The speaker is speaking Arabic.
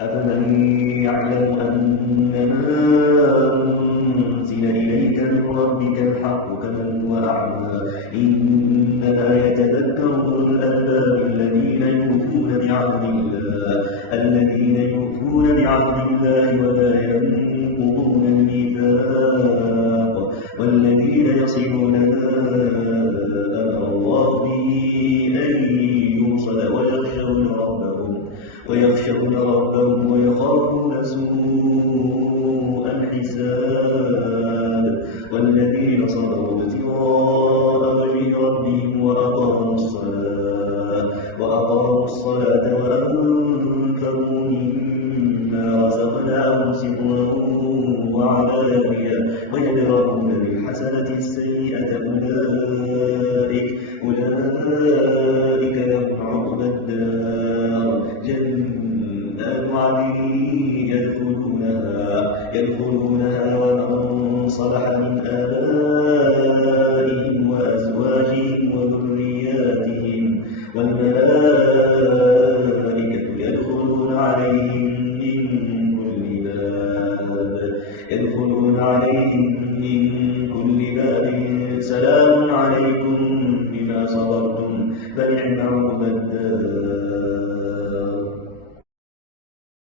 أفمن يعلم أنما أنزل إليك من ربك الحق كمن هو أعمى إنما يتذكر أولو الألباب الذين يوفون بعهد الله ولا ينقضون الميثاق والذين يصلون ما أمر الله به أن يوصل ويخشون ربهم ويخافون سوء الحساب والذين صبروا ابتغاء وجه ربهم وأقاموا الصلاة وأنفقوا مما رزقناهم سرا وعلانية ويدرؤون بالحسنة السيئة أولئك لهم عقبى الدار جنات عدن يدخلونها ومن صلح من آبائهم وأزواجهم وذرياتهم والملائكة يدخلون عليهم من كل باب سلام عليكم بما صبرتم فنعم عقبى